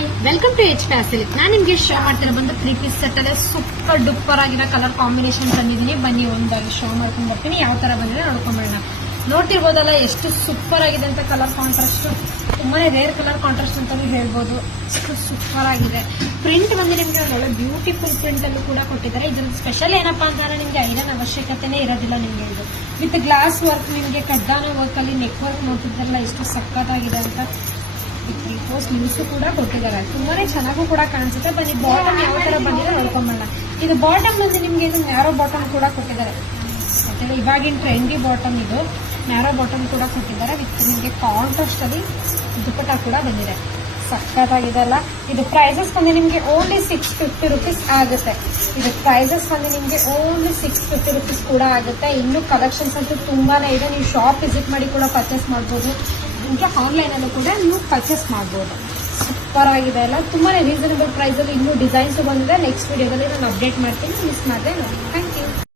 Hi, welcome to H facility. ನಾನು ನಿಮಗೆ show ಮಾಡ್ತಿರೋ ಬಂದು 3 ಪೀಸ್ ಸೆಟ್ ಅಲ್ಲೇ ಸೂಪರ್ ಡೂಪರ್ ಆಗಿರೋ ಕಲರ್ ಕಾಂಬಿನೇಷನ್ ತಂದಿದ್ದೀನಿ. ಬನ್ನಿ ಒಂದಾಗಿ ಶೋ ಮಾಡ್ಕೊಂಡು ಬರ್ತೀನಿ. ಯಾವ ತರ ಬಂದಿದೆ ನೋಡ್ಕೊಂಡ್ಬಿಡೋಣ. ನೋಡ್ತಿರ್ಬೋದಲ್ಲ ಎಷ್ಟು ಸೂಪರ್ ಆಗಿದೆ ಅಂತ. ಕಲರ್ ಕಾಂಟ್ರಾಸ್ಟ್ ತುಂಬಾನೇ ರೇರ್ ಕಲರ್ ಕಾಂಟ್ರಾಸ್ಟ್ ಅಂತಾನು ಹೇಳ್ಬೋದು. ಎಷ್ಟು ಸೂಪರ್ ಆಗಿದೆ. ಪ್ರಿಂಟ್ ಬಂದು ನಿಮ್ಗೆ ಒಳ್ಳೆ ಬ್ಯೂಟಿಫುಲ್ ಪ್ರಿಂಟ್ ಅಲ್ಲೂ ಕೂಡ ಕೊಟ್ಟಿದ್ದಾರೆ. ಇದ್ರ ಸ್ಪೆಷಲ್ ಏನಪ್ಪಾ ಅಂತಂದ್ರೆ ನಿಮ್ಗೆ ಐರನ್ ಅವಶ್ಯಕತೆನೇ ಇರೋದಿಲ್ಲ. ನಿಮ್ಗೆ ಇದು ವಿತ್ ಗ್ಲಾಸ್ ವರ್ಕ್, ನಿಮ್ಗೆ ಕಡ್ಡಾನ ವರ್ಕ್ ಅಲ್ಲಿ ನೆಕ್ ವರ್ಕ್ ನೋಡ್ತಿದ್ರಲ್ಲ ಎಷ್ಟು ಸಖತ್ತಾಗಿದೆ ಅಂತ. ಸ್ಲೀವ್ಸ್ ಕೂಡ ಕೊಟ್ಟಿದ್ದಾರೆ. ತುಂಬಾನೇ ಚೆನ್ನಾಗೂ ಕೂಡ ಕಾಣಿಸುತ್ತೆ. ಬನ್ನಿ ಬಾಟಮ್ ಯಾವ ತರ ಬಂದಿದೆ ನೋಡ್ಕೊಂಬಲ್ಲ. ಇದು ಬಾಟಮ್ ಬಂದು ನಿಮ್ಗೆ ಇದು ನ್ಯಾರೋ ಬಾಟಮ್ ಕೂಡ ಕೊಟ್ಟಿದ್ದಾರೆ. ಇವಾಗಿನ ಟ್ರೆಂಡಿ ಬಾಟಮ್ ಇದು. ನ್ಯಾರೋ ಬಾಟಮ್ ಕೂಡ ಕೊಟ್ಟಿದ್ದಾರೆ. ವಿತ್ ನಿಮ್ಗೆ ಕಾಂಟ್ರಾಸ್ಟ್ ಅಲ್ಲಿ ದುಪ್ಪಟ್ಟ ಕೂಡ ಬಂದಿದೆ. ಸಖತ್ತಾಗಿದೆ ಅಲ್ಲ. ಇದು ಪ್ರೈಸಸ್ ಬಂದು ನಿಮ್ಗೆ ಓನ್ಲಿ 650 rupees ಆಗುತ್ತೆ. ಇದು ಪ್ರೈಸಸ್ ಬಂದು ನಿಮ್ಗೆ ಓನ್ಲಿ 650 rupees ಕೂಡ ಆಗುತ್ತೆ. ಇನ್ನು ಕಲೆಕ್ಷನ್ಸ್ ಅಂತೂ ತುಂಬಾನೇ ಇದೆ. ನೀವು ಶಾಪ್ ವಿಸಿಟ್ ಮಾಡಿ ಕೂಡ ಪರ್ಚೇಸ್ ಮಾಡ್ಬೋದು. ನಿಮಗೆ ಆನ್ಲೈನ್ ಅಲ್ಲೂ ಕೂಡ ನೀವು ಪರ್ಚೇಸ್ ಮಾಡ್ಬೋದು. ಸೂಪರ್ ಆಗಿದೆ ಅಲ್ಲ. ತುಂಬಾನೇ ರೀಸನಬಲ್ ಪ್ರೈಸ್ ಅಲ್ಲಿ ಇನ್ನೂ ಡಿಸೈನ್ಸ್ ಬಂದಿದೆ. ನೆಕ್ಸ್ಟ್ ವಿಡಿಯೋದಲ್ಲಿ ನಾನು ಅಪ್ಡೇಟ್ ಮಾಡ್ತೀನಿ. ಮಿಸ್ ಮಾಡದೆ ನೋಡಿ. Thank you.